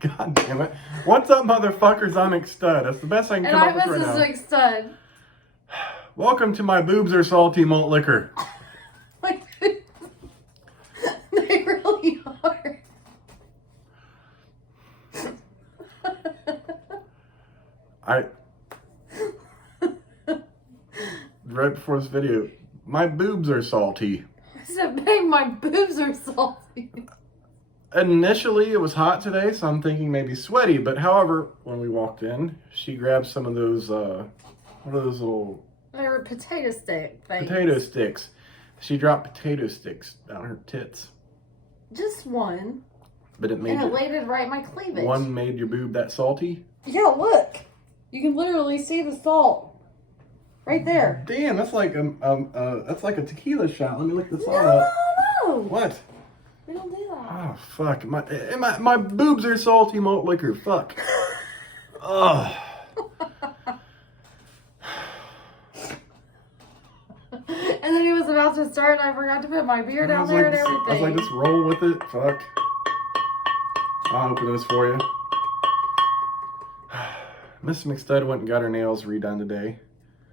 God damn it. What's up, motherfuckers? I'm McStud. That's the best I can come up with right now. And I'm Mrs. McStud. Welcome to my boobs are salty malt liquor. Like, they really are. Right before this video, my boobs are salty. I said, babe, my boobs are salty. Initially, it was hot today, so I'm thinking maybe sweaty. But however, when we walked in, she grabbed some of those, what are those little... They're potato stick things. Potato sticks. She dropped potato sticks down her tits. Just one. But it made and it landed right in my cleavage. One made your boob that salty? Yeah, look. You can literally see the salt. Right there. Damn, that's like a tequila shot. Let me look this all up. No. What? We don't do that. Oh fuck! My boobs are salty malt liquor. Fuck. Ugh. And then he was about to start, and I forgot to put my beer down there and everything. I was like, just roll with it. Fuck. I'll open this for you. Miss McStud went and got her nails redone today.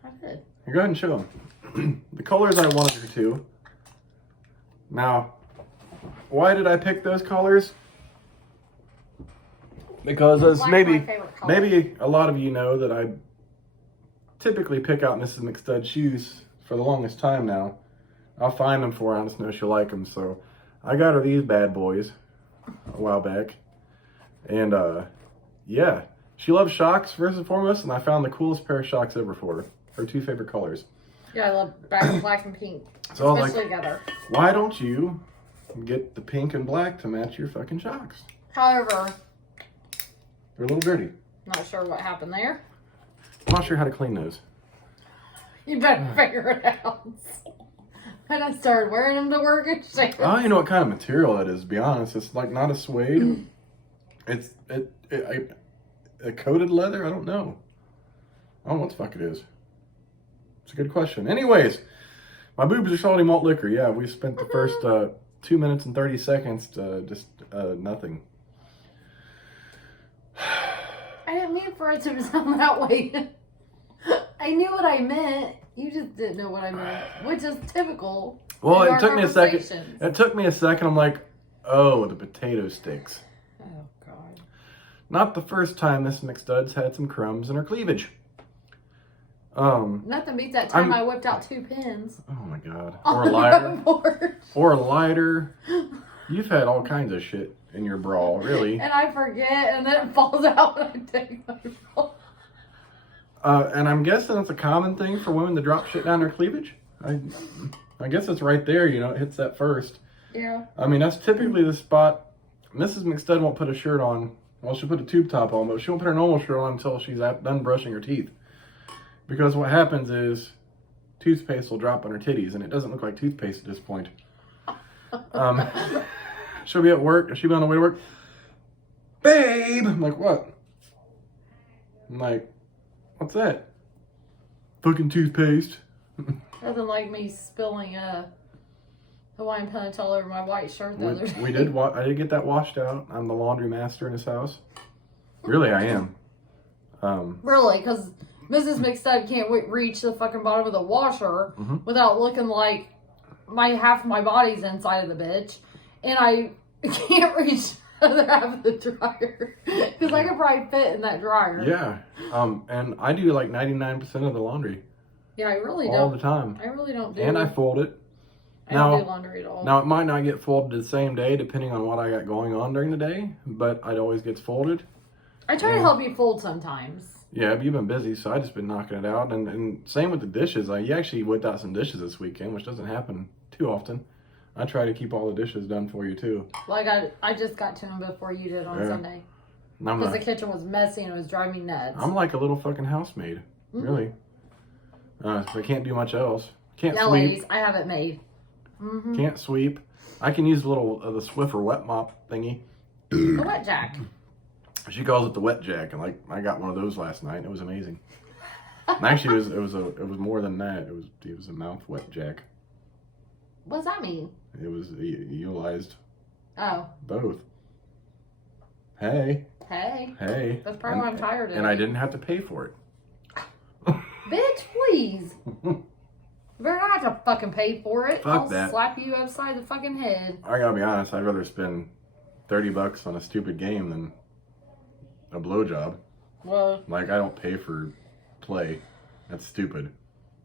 I did. Go ahead and show them. The colors I wanted her to. Now, why did I pick those colors? Because as maybe a lot of you know that I typically pick out Mrs. McStud shoes for the longest time now. I'll find them for her. I just know she'll like them. So I got her these bad boys a while back. And yeah, she loves shocks first and foremost. And I found the coolest pair of shocks ever for her. Her two favorite colors. Yeah, I love black and pink. So especially together. Why don't you get the pink and black to match your fucking shocks? However, they're a little dirty. Not sure what happened there. I'm not sure how to clean those. You better figure it out. And I started wearing them to work and shit. I don't even know what kind of material that is, to be honest. It's like not a suede. It's a coated leather? I don't know. I don't know what the fuck it is. It's a good question. Anyways, my boobs are salty malt liquor. Yeah, we spent the first 2 minutes and 30 seconds to just nothing. I didn't mean for it to sound that way. I knew what I meant. You just didn't know what I meant, which is typical. Well, it took me a second. It took me a second. I'm like, oh, the potato sticks. Oh, God. Not the first time Miss McStud's had some crumbs in her cleavage. Nothing beats that time I whipped out 2 pins. Oh my God. Or a lighter. Or a lighter. You've had all kinds of shit in your bra, really. And I forget, and then it falls out when I take my bra. And I'm guessing it's a common thing for women to drop shit down their cleavage. I guess it's right there, you know, it hits that first. Yeah. I mean, that's typically the spot. Mrs. McStud won't put a shirt on. Well, she'll put a tube top on, but she won't put her normal shirt on until she's done brushing her teeth. Because what happens is toothpaste will drop on her titties, and it doesn't look like toothpaste at this point. She'll be at work, she'll be on the way to work. Babe! I'm like, what? I'm like, what's that? Fucking toothpaste. Nothing like me spilling Hawaiian punch all over my white shirt the other day. I did get that washed out. I'm the laundry master in this house. Really, I am. Really, because Mrs. McStud can't reach the fucking bottom of the washer without looking like half of my body's inside of the bitch. And I can't reach the other half of the dryer. Because I could probably fit in that dryer. Yeah. And I do like 99% of the laundry. Yeah, I really don't. All the time. I really don't do. And I fold it. I don't do laundry at all. Now, it might not get folded the same day, depending on what I got going on during the day. But it always gets folded. I try to help you fold sometimes. Yeah, but you've been busy, so I just been knocking it out. And same with the dishes. You actually whipped out some dishes this weekend, which doesn't happen too often. I try to keep all the dishes done for you, too. Well, I just got to them before you did on Sunday. Because the kitchen was messy and it was driving me nuts. I'm like a little fucking housemaid. Really. I can't do much else. Can't sweep. Ladies, I have it made. Can't sweep. I can use the Swiffer wet mop thingy. The wet jack. She calls it the wet jack, and like I got one of those last night, and it was amazing. And actually, it was more than that. It was a mouth wet jack. What does that mean? It was utilized. Oh. Both. Hey. Hey. That's probably why I'm tired today. And I didn't have to pay for it. Bitch, please. You better not have to fucking pay for it. Fuck I'll that. slap you upside the fucking head. I gotta be honest, I'd rather spend $30 on a stupid game than a blowjob. Well, like, I don't pay for play. That's stupid.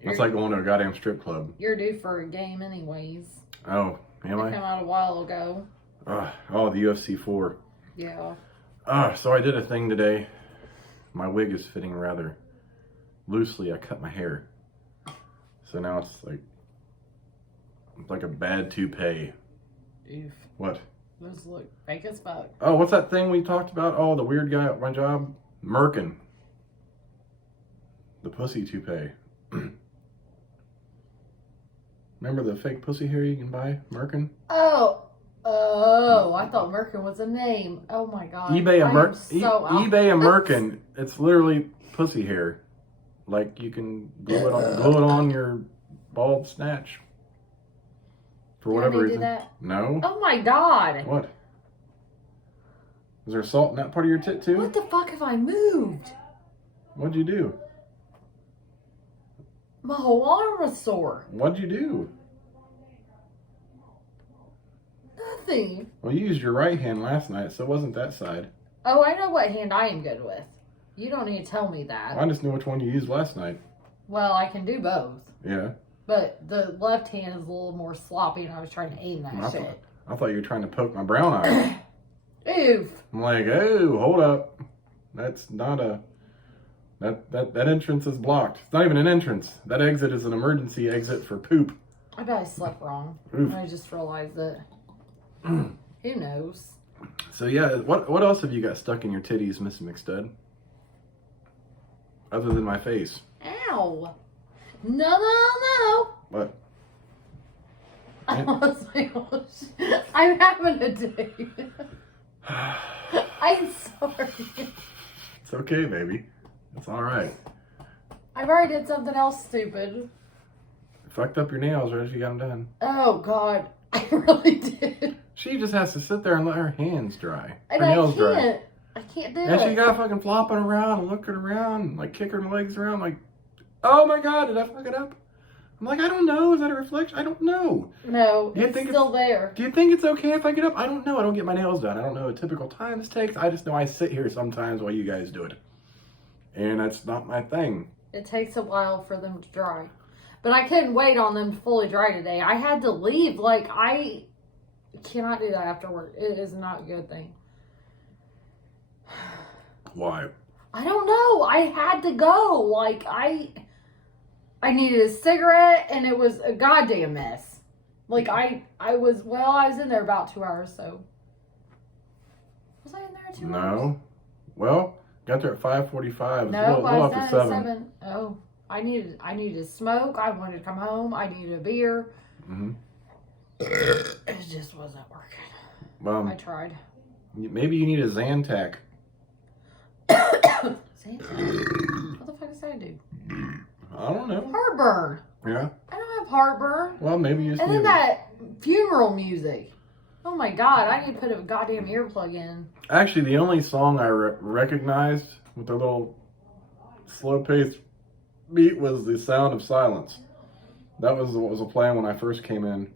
That's like going to a goddamn strip club. You're due for a game anyways. Oh, am I? It came out a while ago. Oh, the UFC 4. Yeah. So I did a thing today. My wig is fitting rather loosely. I cut my hair. So now it's like a bad toupee. Oof. What? Those look fake as fuck. Oh, what's that thing we talked about? Oh, the weird guy at my job? Merkin. The pussy toupee. Remember the fake pussy hair you can buy? Merkin? Oh, I thought Merkin was a name. Oh my god. eBay a Merkin. It's literally pussy hair. Like you can glue it on your bald snatch. For whatever reason. Do that? No. Oh my god. What? Is there salt in that part of your tit too? What the fuck have I moved? What'd you do? My whole arm was sore. What'd you do? Nothing. Well, you used your right hand last night, so it wasn't that side. Oh, I know what hand I am good with. You don't need to tell me that. I just knew which one you used last night. Well, I can do both. Yeah. But the left hand is a little more sloppy, and I was trying to aim that shit. I thought you were trying to poke my brown eye. Oof. I'm like, oh, hold up. That's not a... That entrance is blocked. It's not even an entrance. That exit is an emergency exit for poop. I bet I slept wrong. Oof. I just realized it. Who knows? So yeah, what else have you got stuck in your titties, Miss McStud? Other than my face. Ow. No. What? I'm having a day. I'm sorry. It's okay, baby. It's alright. I've already did something else stupid. Fucked up your nails right as you got them done. Oh, God. I really did. She just has to sit there and let her hands dry. And her nails dry. I can't do it. And she got fucking flopping around and looking around and like kicking her legs around like, oh my god, did I fuck it up? I'm like, I don't know. Is that a reflection? I don't know. No, it's still there. Do you think it's okay if I get up? I don't know. I don't get my nails done. I don't know a typical time this takes. I just know I sit here sometimes while you guys do it. And that's not my thing. It takes a while for them to dry. But I couldn't wait on them to fully dry today. I had to leave. Like, I cannot do that after work. It is not a good thing. Why? I don't know. I had to go. Like, I needed a cigarette, and it was a goddamn mess. Like, I was in there about 2 hours, so. Was I in there 2 hours? No. Well, got there at 5:45. No, I was at 7. Oh, I needed to smoke. I wanted to come home. I needed a beer. Mm-hmm. It just wasn't working. I tried. Maybe you need a Zantac. Zantac? What the fuck does that do? I don't know. Heartburn. Yeah? I don't have heartburn. Well, maybe you just And need then that funeral music. Oh my god, I need to put a goddamn earplug in. Actually, the only song I recognized with the little slow-paced beat was The Sound of Silence. That was what was playing when I first came in.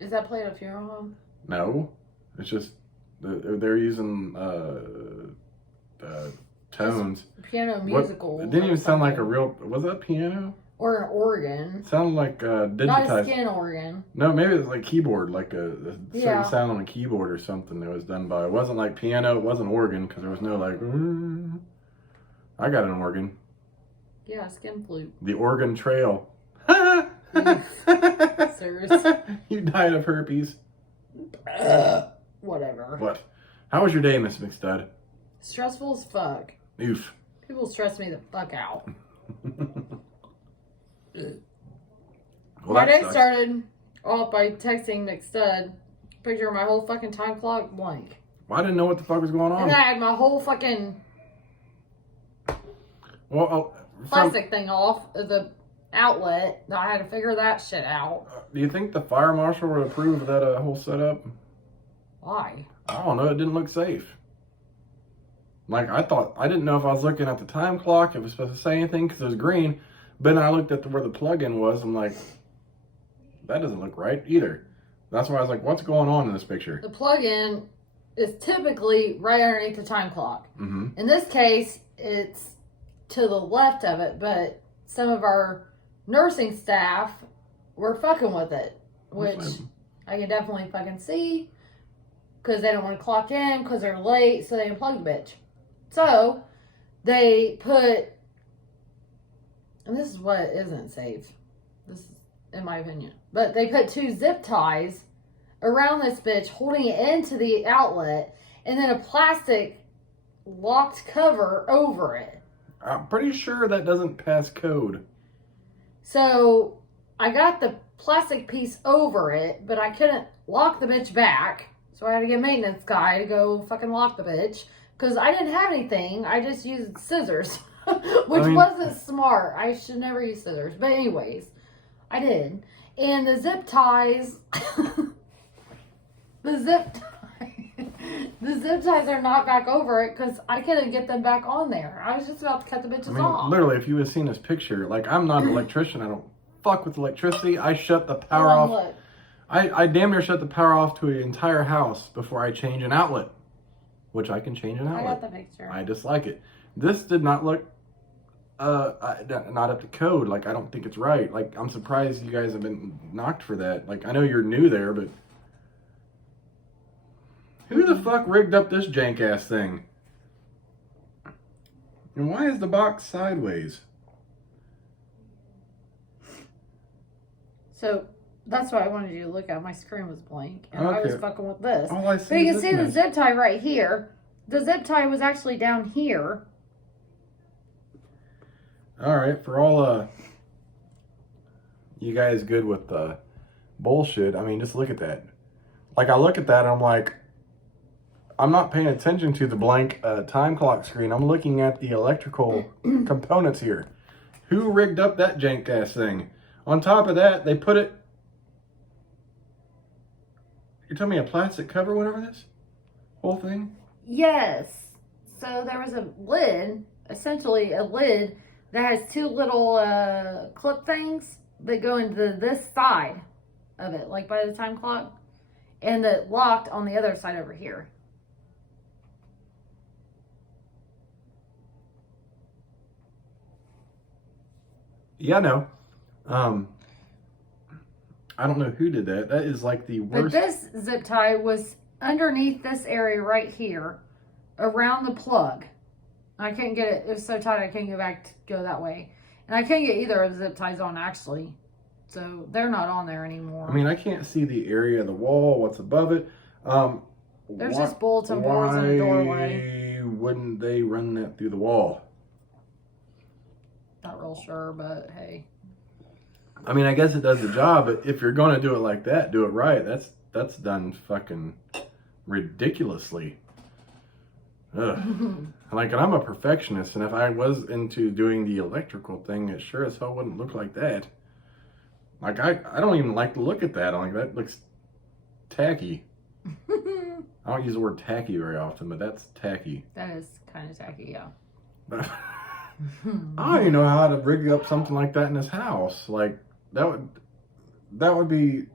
Is that played at a funeral home? No. It's just, they're using tones. It's piano musical. It didn't even sound like a real, was that piano? Or an organ. It sounded like digitized. Not a skin organ. No, maybe it was like keyboard, like a certain sound on a keyboard or something that was done by. It wasn't like piano, it wasn't organ, because there was no like, I got an organ. Yeah, skin flute. The Oregon Trail. Seriously. You died of herpes. Whatever. What? How was your day, Miss McStud? Stressful as fuck. Oof. People stress me the fuck out. Well, my day started off by texting McStud picture of my whole fucking time clock blank. Well, I didn't know what the fuck was going on. And I had my whole fucking plastic thing off of the outlet. I had to figure that shit out. Do you think the fire marshal would approve of that whole setup? Why? I don't know. It didn't look safe. Like, I didn't know if I was looking at the time clock, if it was supposed to say anything, because it was green. But then I looked at where the plug-in was. I'm like, that doesn't look right either. That's why I was like, what's going on in this picture? The plug-in is typically right underneath the time clock. Mm-hmm. In this case, it's to the left of it, but some of our nursing staff were fucking with it, which I can definitely fucking see, because they don't want to clock in because they're late, so they unplug the bitch. So they put, and this is what isn't safe, this is in my opinion, but they put 2 zip ties around this bitch, holding it into the outlet, and then a plastic locked cover over it. I'm pretty sure that doesn't pass code. So I got the plastic piece over it, but I couldn't lock the bitch back. So I had to get a maintenance guy to go fucking lock the bitch. Because I didn't have anything. I just used scissors. Which wasn't smart. I should never use scissors. But anyways, I did. And the zip ties... the zip ties are not back over it because I couldn't get them back on there. I was just about to cut the bitches off. Literally, if you would have seen this picture, like, I'm not an electrician. I don't fuck with electricity. I shut the power off. Look. I damn near shut the power off to an entire house before I change an outlet. Which I can change an outlet. I got the picture. I dislike it. This did not look not up to code. Like, I don't think it's right. Like, I'm surprised you guys have been knocked for that. Like, I know you're new there, but who the fuck rigged up this jank ass thing? And why is the box sideways? So that's what I wanted you to look at. My screen was blank, and I was fucking with this. All I see but you can see the zip tie right here. The zip tie was actually down here. All right, for all you guys good with bullshit. I mean, just look at that. Like, I look at that and I'm like, I'm not paying attention to the blank time clock screen. I'm looking at the electrical components here. Who rigged up that jank ass thing? On top of that, they put it... You're telling me a plastic cover went over this whole thing? Yes. So there was a lid, essentially a lid, that has 2 little clip things that go into this side of it, like by the time clock, and that locked on the other side over here. Yeah, no. I don't know who did that. That is like the worst. But this zip tie was underneath this area right here, around the plug. I couldn't get it. It was so tight I couldn't go that way. And I couldn't get either of the zip ties on, actually. So they're not on there anymore. I mean, I can't see the area of the wall, what's above it. There's just bulletin boards in the doorway. Why wouldn't they run that through the wall? Not real sure, but hey. I mean, I guess it does the job, but if you're going to do it like that, do it right. That's done fucking ridiculously. Ugh. Like, and I'm a perfectionist, and if I was into doing the electrical thing, it sure as hell wouldn't look like that. Like, I don't even like to look at that. I'm like, that looks tacky. I don't use the word tacky very often, but that's tacky. That is kind of tacky, yeah. I don't even know how to rig up something like that in this house. Like, that'd be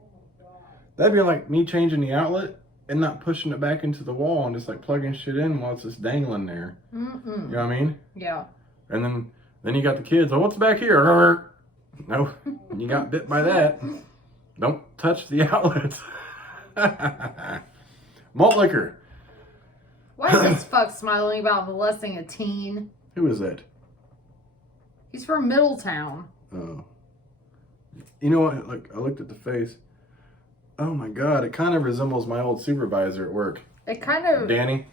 like me changing the outlet and not pushing it back into the wall and just like plugging shit in while it's just dangling there. Mm-mm. You know what I mean? Yeah. And then you got the kids. Oh, what's back here? No, you got bit by that. Don't touch the outlets. Malt liquor. Why is this fuck smiling about molesting a teen? Who is that? He's from Middletown. Oh. You know what? Like, I looked at the face. Oh my God, it kind of resembles my old supervisor at work. It kind of... Danny.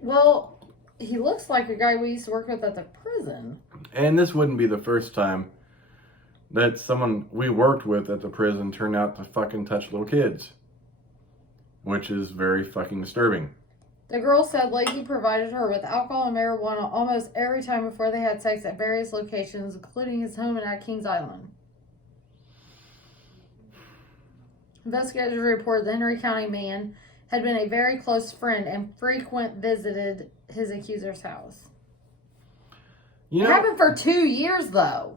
Well, he looks like a guy we used to work with at the prison. And this wouldn't be the first time that someone we worked with at the prison turned out to fucking touch little kids. Which is very fucking disturbing. The girl said Lacey provided her with alcohol and marijuana almost every time before they had sex at various locations, including his home at Kings Island. Investigators reported the Henry County man had been a very close friend and frequent visited his accuser's house. It happened for 2 years, though.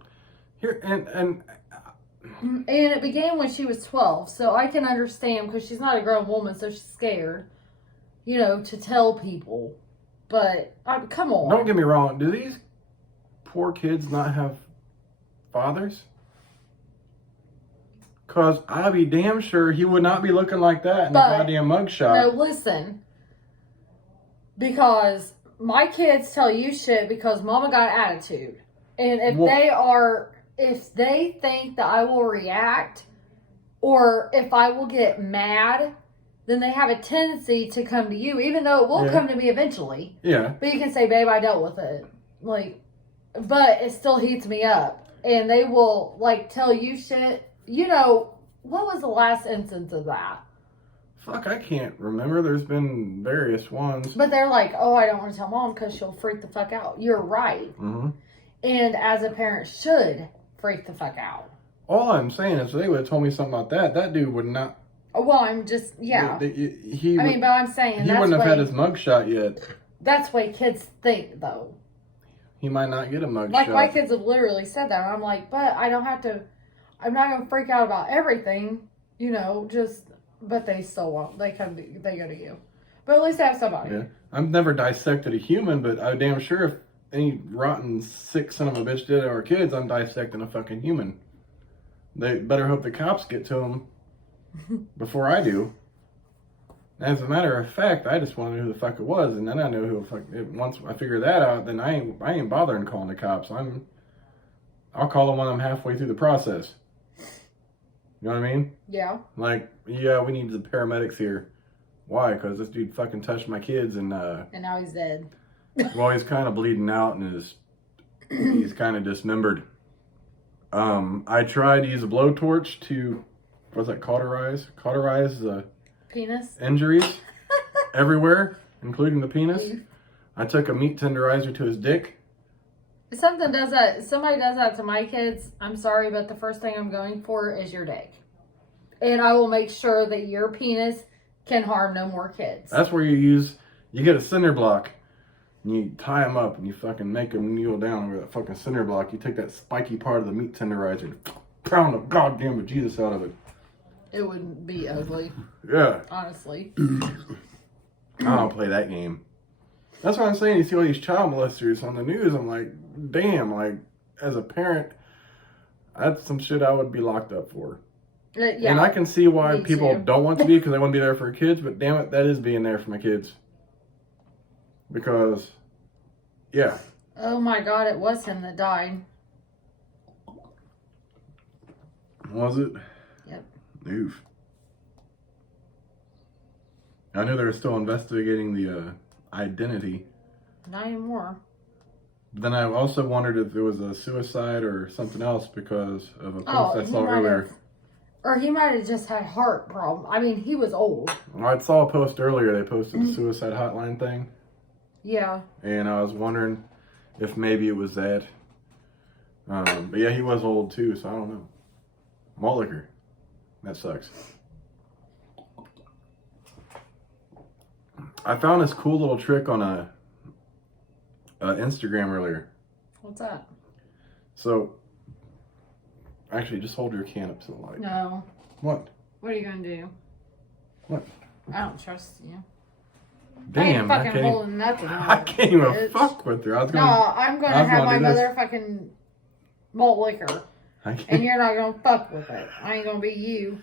And it began when she was 12, so I can understand, because she's not a grown woman, so she's scared, to tell people. But, come on. Don't get me wrong. Do these poor kids not have fathers? Because I'd be damn sure he would not be looking like that in the goddamn mugshot. No, listen. Because my kids tell you shit because mama got attitude. And if they think that I will react or if I will get mad, then they have a tendency to come to you, even though it will come to me eventually. Yeah. But you can say, babe, I dealt with it. But it still heats me up. And they will, tell you shit. What was the last instance of that? Fuck, I can't remember. There's been various ones. But they're like, oh, I don't want to tell mom because she'll freak the fuck out. You're right. Mm-hmm. And as a parent should freak the fuck out. All I'm saying is if they would have told me something about that dude would not. Well, I'm just, yeah. But I'm saying he wouldn't have had his mugshot yet. That's what kids think, though. He might not get a mugshot. My kids have literally said that. And I'm like, but I don't have to. I'm not going to freak out about everything, but they still won't. They go to you. But at least I have somebody. Yeah. I've never dissected a human, but I'm damn sure if any rotten, sick son of a bitch did to our kids, I'm dissecting a fucking human. They better hope the cops get to them before I do. As a matter of fact, I just want to know who the fuck it was, and then I know who the fuck. Once I figure that out, then I ain't bothering calling the cops. I'll call them when I'm halfway through the process. You know what I mean? Yeah. We need the paramedics here. Why? Because this dude fucking touched my kids and now he's dead. Well, he's kind of bleeding out and he's kind of dismembered. I tried to use a blowtorch to, what's that, cauterize the penis injuries everywhere, including the penis. I took a meat tenderizer to his dick. If somebody does that to my kids, I'm sorry, but the first thing I'm going for is your dick. And I will make sure that your penis can harm no more kids. That's where you get a cinder block, and you tie them up, and you fucking make them kneel down with that fucking cinder block. You take that spiky part of the meat tenderizer and pound the goddamn bejesus out of it. It would be ugly. Yeah. Honestly. I don't play that game. That's what I'm saying. You see all these child molesters on the news. I'm like, damn, as a parent, that's some shit I would be locked up for. Yeah. And I can see why people don't want to be because they want to be there for their kids, but damn it, that is being there for my kids. Because, yeah. Oh my God, it was him that died. Was it? Yep. Oof. I knew they were still investigating the identity. Not anymore. But then I also wondered if there was a suicide or something else because of a post I saw earlier. Or he might have just had heart problem. I mean, he was old. I saw a post earlier. They posted the suicide hotline thing. Yeah. And I was wondering if maybe it was that. But yeah, he was old too, so I don't know. Malt liquor. That sucks. I found this cool little trick on a Instagram earlier. What's that? So, actually, just hold your can up to the light. No. What? What are you going to do? What? I don't trust you. Damn, I ain't holding nothing. I can't even fuck with her. I'm going to have my motherfucking malt liquor. And you're not going to fuck with it. I ain't going to be you.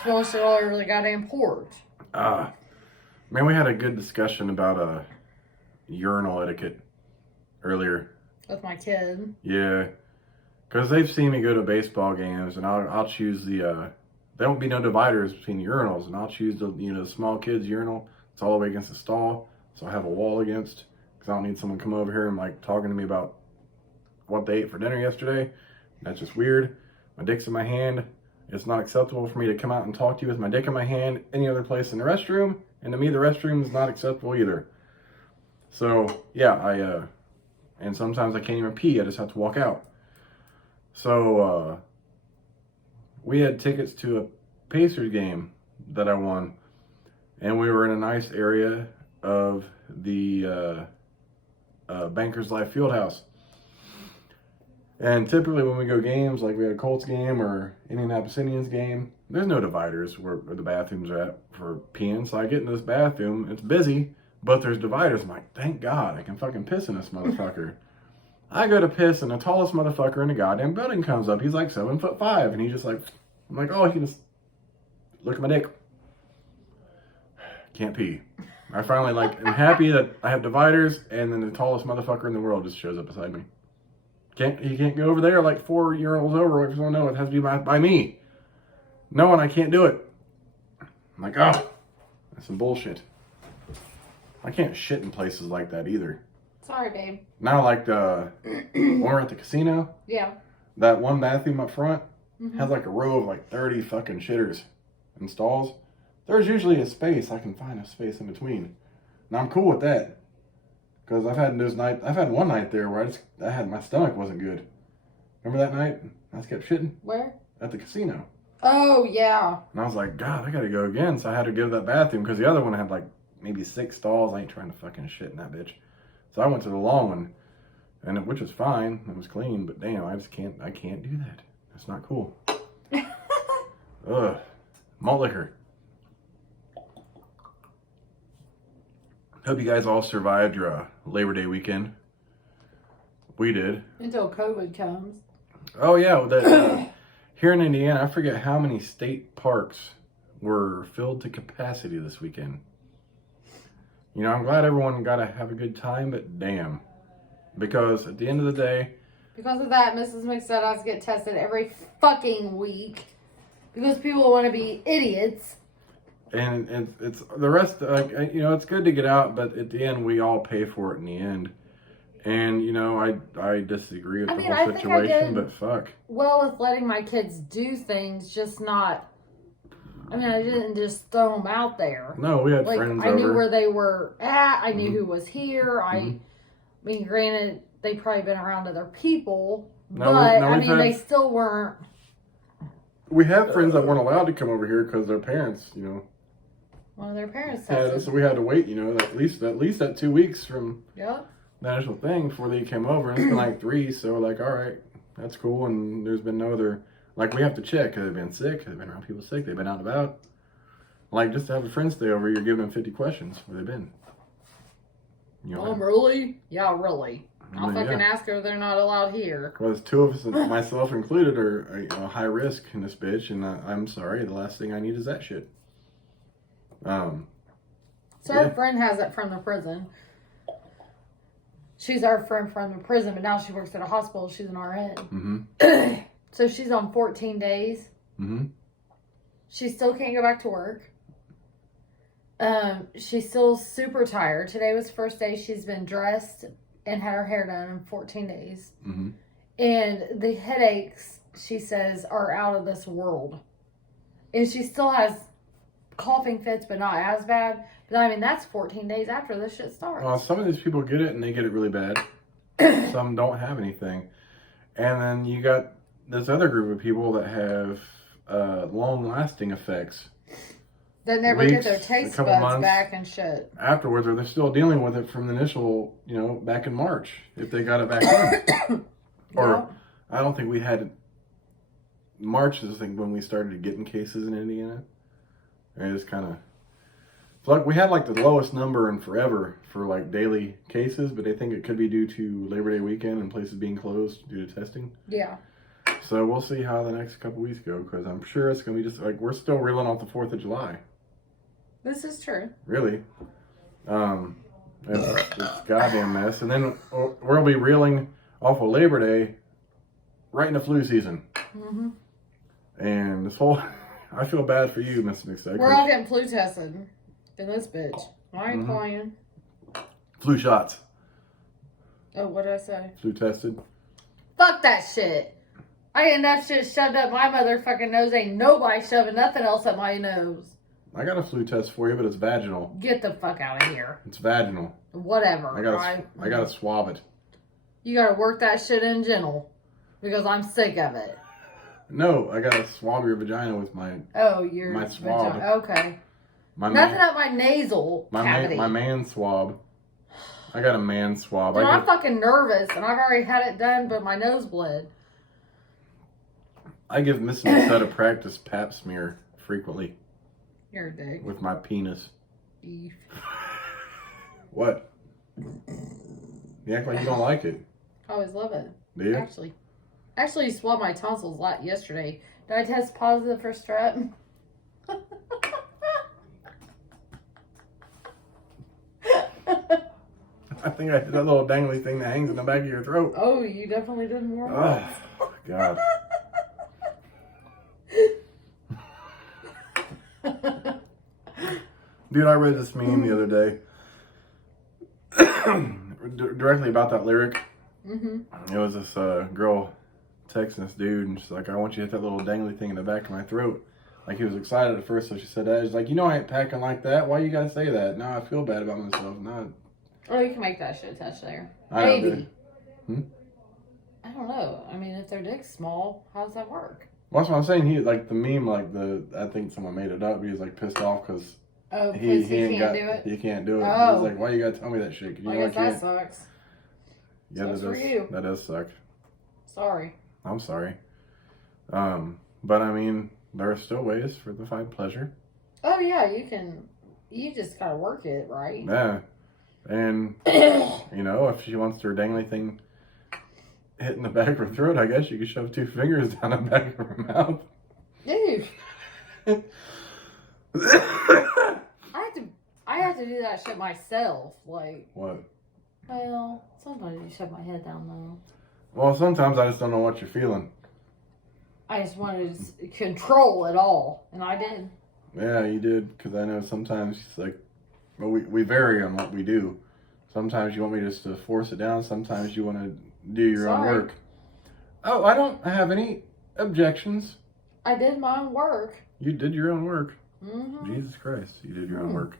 Spilling shit all over the goddamn porch. Man, we had a good discussion about urinal etiquette earlier. With my kid. Yeah. Because they've seen me go to baseball games, and I'll choose there won't be no dividers between the urinals, and I'll choose the small kids urinal. It's all the way against the stall, so I have a wall against, because I don't need someone to come over here and talking to me about what they ate for dinner yesterday. That's just weird. My dick's in my hand. It's not acceptable for me to come out and talk to you with my dick in my hand any other place in the restroom, and to me the restroom is not acceptable either. So yeah, and sometimes I can't even pee. I just have to walk out. So we had tickets to a Pacers game that I won, And we were in a nice area of the Bankers Life Fieldhouse. And typically when we go games, like we had a Colts game or Indianapolis Indians game, there's no dividers where the bathrooms are at for peeing. So I get in this bathroom, it's busy, but there's dividers. I'm like, thank God, I can fucking piss in this motherfucker. I go to piss, and the tallest motherfucker in the goddamn building comes up. He's like 7'5", and he's just like, I'm like, oh, he can just look at my dick. Can't pee. I finally am happy that I have dividers, and then the tallest motherfucker in the world just shows up beside me. He can't go over there like 4 urinals over. If you don't know, it has to be by me. No, and I can't do it. I'm like, oh, that's some bullshit. I can't shit in places like that either. Sorry, babe. Now, like when we're at the casino, yeah, that one bathroom up front has like a row of like 30 fucking shitters and stalls. There's usually a space. I can find a space in between. And I'm cool with that. Because I've had one night there where my stomach wasn't good. Remember that night? I just kept shitting. Where? At the casino. Oh, yeah. And I was like, God, I gotta go again. So I had to go to that bathroom because the other one had like maybe 6 stalls. I ain't trying to fucking shit in that bitch. So I went to the long one, which was fine. It was clean, but damn, I can't do that. That's not cool. Ugh. Malt liquor. Hope you guys all survived your Labor Day weekend. We did. Until COVID comes. Oh, yeah. Here in Indiana, I forget how many state parks were filled to capacity this weekend. You know, I'm glad everyone got to have a good time, but damn. Because at the end of the day... Because of that, Mrs. McStudd has to get tested every fucking week. Because people want to be idiots. And it's the rest, like, you know, it's good to get out, but at the end, we all pay for it in the end. And, you know, I disagree with the whole situation, but fuck. Well, with letting my kids do things, just not... I mean, I didn't just throw them out there. No, we had friends over. I knew where they were at. I knew who was here. I mean, granted, they probably been around other people, they still weren't... We had friends that weren't allowed to come over here because their parents, you know... One of their parents tested. So we had to wait, you know, at least that 2 weeks from the initial thing before they came over. And it's been like 3, so we're like, all right, that's cool. And there's been no other, like, we have to check. Have they been sick? Have they been around people sick? They've been out and about. Like, just to have a friend stay over, you're giving them 50 questions. Where they been? You know, really? Yeah, really. I'll fucking ask her if they're not allowed here. Because 2 of us, myself included, are high risk in this bitch. And I'm sorry, the last thing I need is that shit. So our friend has it from the prison. She's our friend from the prison, but now she works at a hospital. She's an RN. So she's on 14 days. She still can't go back to work. She's still super tired. Today was the first day she's been dressed and had her hair done in 14 days. And the headaches, she says, are out of this world. And she still has coughing fits, but not as bad. But I mean, that's 14 days after this shit starts. Well, some of these people get it and they get it really bad. Some don't have anything. And then you got this other group of people that have long-lasting effects. That never get their taste buds back and shit. Afterwards, or they're still dealing with it from the initial, you know, back in March, if they got it back then. Or, I don't think we had... March is, I think, when we started getting cases in Indiana. And it's kind of... Like, we had, like, the lowest number in forever for, like, daily cases, but I think it could be due to Labor Day weekend and places being closed due to testing. Yeah. So we'll see how the next couple weeks go, because I'm sure it's going to be just, like, we're still reeling off the 4th of July. This is true. Really. It's a goddamn mess. And then we'll be reeling off of Labor Day right into flu season. And this whole... I feel bad for you, Miss McStudd. We're all getting flu tested in this bitch. I ain't playing. Flu shots. Oh, what did I say? Flu tested. Fuck that shit. I get enough shit shoved up my motherfucking nose. Ain't nobody shoving nothing else up my nose. I got a flu test for you, but it's vaginal. Get the fuck out of here. It's vaginal. Whatever. I gotta swab it. You gotta work that shit in gentle. Because I'm sick of it. No, I gotta swab your vagina with my... Oh, your my swab. vagina. Okay. Nothing up my nasal cavity. My man swab. I got a man swab. Dude, I'm fucking nervous, and I've already had it done, but my nose bled. I give Miss Instead a practice pap smear frequently. You're a dick. With my penis. Beef. What? You act like you don't like it. I always love it. Do you? Actually, you swabbed my tonsils yesterday. Did I test positive for strep? I think I did that little dangly thing that hangs in the back of your throat. Oh, you definitely did more. Oh, God. Dude, I read this meme the other day. Directly about that lyric. It was this girl texting this dude, and she's like, I want you to hit that little dangly thing in the back of my throat. Like, he was excited at first, so she said that. She's like, I ain't packing like that. Why you gotta say that? No, I feel bad about myself. No. Oh, you can make that shit touch there. Maybe. I don't know. I mean, if their dick's small, how does that work? Well, that's what I'm saying. He, like, the meme, I think someone made it up. He was, like, pissed off because he can't do it? He can't do it. Oh. He was like, why you gotta tell me that shit? I guess that sucks. Yeah, that does suck. Sorry. I'm sorry. But, I mean, there are still ways for to find pleasure. Oh, yeah, you just gotta work it, right? Yeah. And, if she wants her dangly thing hit in the back of her throat, I guess you could shove 2 fingers down the back of her mouth. Dude. I have to do that shit myself. Like. What? Well, sometimes you shove my head down though. Well, sometimes I just don't know what you're feeling. I just wanted to control it all, and I did. Yeah, you did, because I know sometimes it's like, well, we vary on what we do. Sometimes you want me just to force it down. Sometimes you want to do your own work. Oh, I don't have any objections. I did my own work. You did your own work. Mm-hmm. Jesus Christ, you did your own work.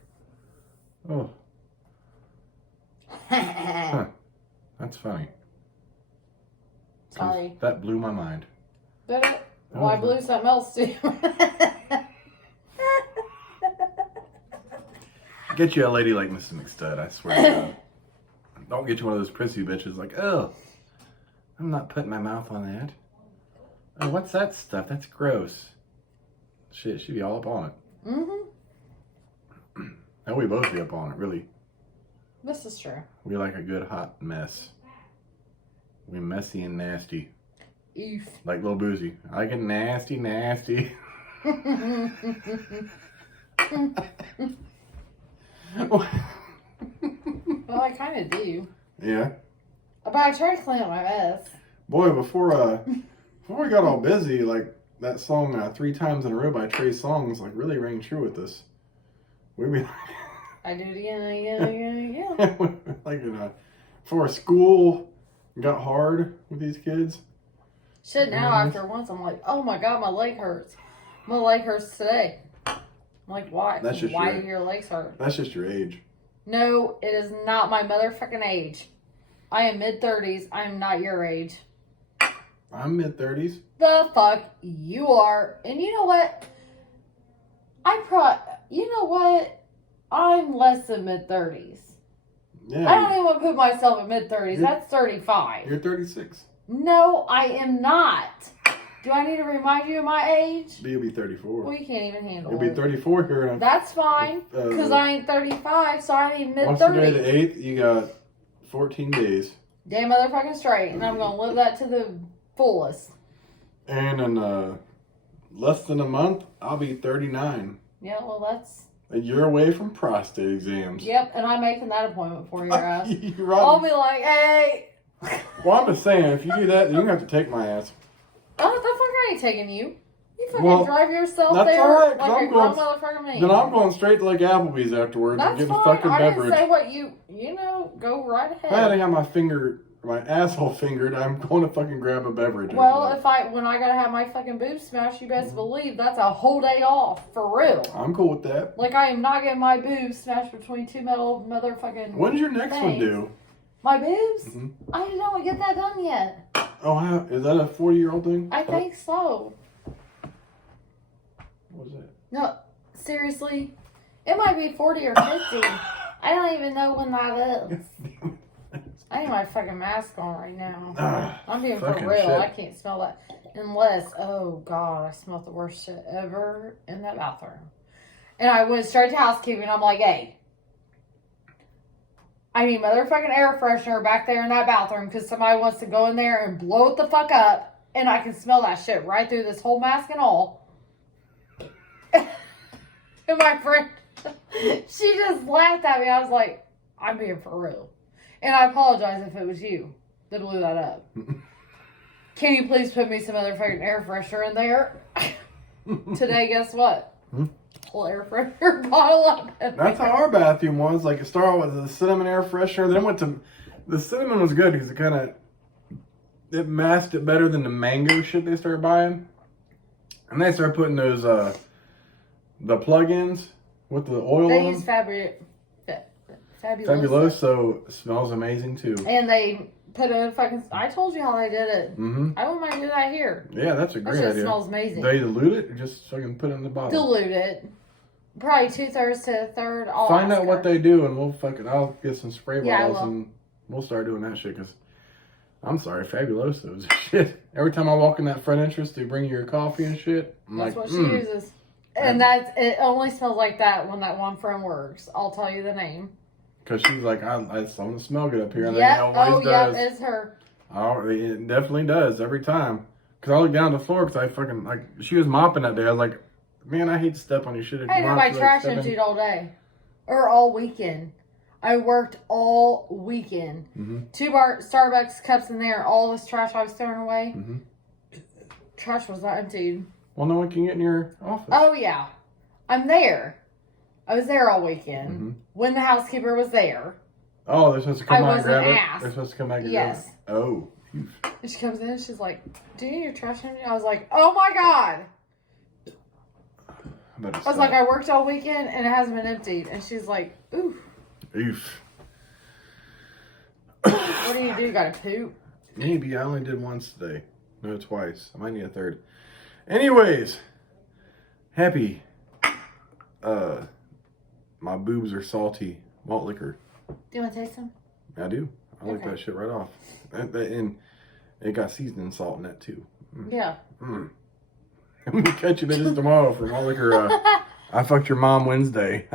Oh. Huh. That's funny. Sorry. That blew my mind. Did it? Well, I blew something else too. Get you a lady like Mrs. McStud, I swear to God. Don't get you one of those prissy bitches like, oh, I'm not putting my mouth on that. Oh, what's that stuff? That's gross. Shit, she'd be all up on it. Mm-hmm. And we both be up on it, really. This is true. We like a good hot mess. We messy and nasty. Eef. Like Lil Boozy. I like it nasty, nasty. Well, I kind of do. Yeah. But I try to clean up my mess. Boy, before we got all busy, like that song 3 times in a row by Trey Songz, like really rang true with us. We'd be like, I do it again and again and again and again. like before school got hard with these kids. Shit, now after once I'm like, oh my God, my leg hurts. My leg hurts today. I'm like, why? Why do your legs hurt? That's just your age. No, it is not my motherfucking age. I am mid-30s. I am not your age. I'm mid-30s. The fuck you are. And you know what? You know what? I'm less than mid-30s. Yeah. I don't even want to put myself at mid-30s. That's 35. You're 36. No, I am not. Do I need to remind you of my age? You'll be 34. Well, you can't even handle You'll it. be 34 here. That's fine, because I ain't 35, so I need mid-30s. Once today the 8th, you got 14 days. Damn motherfucking straight, and I'm going to live that to the fullest. And in less than a month, I'll be 39. Yeah, well, that's... A year away from prostate exams. Yep, and I'm making that appointment for your ass. Right. I'll be like, hey... Well, I'm just saying, if you do that, you're going to have to take my ass. Oh, the fuck I ain't taking you. You fucking Well, drive yourself that's there all right, like a grown motherfucker me. Then I'm going straight to like Applebee's afterwards That's and get fine. a fucking beverage. I didn't say what you know, go right ahead. If I had to have my asshole fingered, I'm going to fucking grab a beverage. Well, when I gotta have my fucking boobs smashed, you best believe that's a whole day off, for real. I'm cool with that. Like, I am not getting my boobs smashed between 2 metal motherfucking When's your next one things. due? My boobs? Mm-hmm. I don't get that done yet. Oh, is that a 40-year-old thing? I think so. What was that? No, seriously. It might be 40 or 50. I don't even know when that is. I need my fucking mask on right now. I'm being for real. Shit. I can't smell that. Unless, oh God, I smelled the worst shit ever in that bathroom. And I went straight to housekeeping. I'm like, hey, I need motherfucking air freshener back there in that bathroom because somebody wants to go in there and blow it the fuck up. And I can smell that shit right through this whole mask and all. And my friend, she just laughed at me. I was like, I'm being for real. And I apologize if it was you that blew that up. Can you please put me some motherfucking air freshener in there? Today, guess what? Whole air freshener bottle up. That's how our bathroom was. Like, it started with the cinnamon air freshener. Then went to... The cinnamon was good because it kind of... It masked it better than the mango shit they started buying. And they started putting those... the plug-ins with the oil they on them. Use Fabuloso. Fabuloso smells amazing too. And they put a fucking... I told you how they did it. Mm-hmm. I wouldn't mind do that here. Yeah, that's a great idea. That shit smells amazing. They dilute it or just fucking put it in the bottle? Dilute it. Probably 2/3 to 1/3. Find out what they do and we'll fucking... I'll get some spray bottles and we'll start doing that shit because... I'm sorry, Fabuloso is shit. Every time I walk in that front entrance, they bring you your coffee and shit. That's what she uses. And it only smells like that when that one friend works. I'll tell you the name. Because she's like, I want to smell good up here. And it always does. Yeah, it's her. Oh, it definitely does every time. Because I look down the floor because I fucking, like, she was mopping that day. I was like, man, I hate to step on your shit. I had my trash emptied all day. Or all weekend. I worked all weekend. Mm-hmm. 2 Starbucks cups in there. All this trash I was throwing away. Mm-hmm. Trash was not emptied. Well, no one can get in your office. Oh, yeah. I'm there. I was there all weekend when the housekeeper was there. Oh, they're supposed to come out and grab asked. it? They're supposed to come back and grab it? Oh. And she comes in and she's like, do you need your trash empty? I was like, oh my God. I was like, I worked all weekend and it hasn't been emptied. And she's like, oof. Oof. What do? You got to poop? Maybe. I only did once today. No, twice. I might need a third. Anyways. Happy. My boobs are salty malt liquor. Do you want to taste some? I do. I like that shit right off. And it got seasoning salt in that too. Yeah. I'm going to catch you bitches tomorrow for malt liquor. I fucked your mom Wednesday.